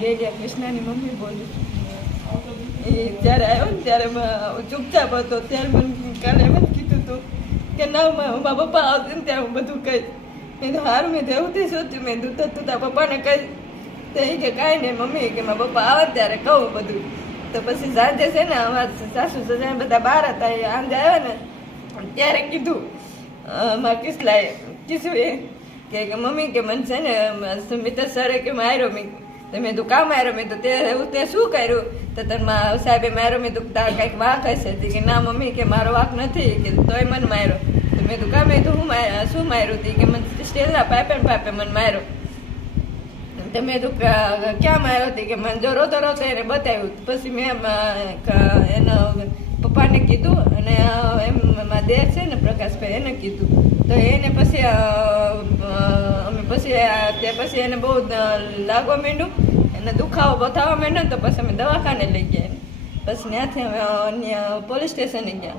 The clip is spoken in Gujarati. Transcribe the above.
ગેલિયા કૃષ્ણાની મમ્મી બોલું. એ જ્યારે આવ્યો ને ત્યારે ચૂપચાપ હતો. ત્યારે મને કાલે એમ જ કીધું હતું કે ના મારા પપ્પા આવશે ને ત્યારે હું બધું કહીશ. મેં તો સારું, મેં તો એવું તે સોચ્યું. મેં તું તારા પપ્પાને કહીશ. તો એ કે કાંઈ નહીં મમ્મી, કે મારા પપ્પા આવે ત્યારે કહું બધું. તો પછી સાંજે છે ને અમારા સાસુ સજાને બધા બહાર હતા, એ આંજે આવ્યા ને ત્યારે કીધું મારા કિસલાએ કીધું એ કે મમ્મી કે મને છે ને મિત્ર સરે કે માર્યો. મેં તો મેં તું કામ માર્યો? મેં તો તે શું કર્યું? તો તને સાહેબે માર્યો. મેં તું તાર કંઈક વાંક હશે? કે ના મમ્મી, કે મારો વાંક નથી, કે તોય મને માર્યો. તો મેં તું કામ, મેં તો શું માર્યું હતી? કે મને સ્ટીલના પાઇપે મને માર્યો. તો મેં તું ક્યાં માર્યો હતી? કે મને જો રોતો એને બતાવ્યું. પછી મેં એના પપ્પાને કીધું અને એમ મારા દેર છે ને પ્રકાશભાઈ, એને કીધું. તો એને પછી અમે પછી એને બહુ લાગવા માંડ્યું, એને દુખાવો બતાવવા માંડ્યો. તો પછી અમે દવાખાને લઈ ગયા. પછી ત્યાંથી અમે અન્ય પોલીસ સ્ટેશને ગયા.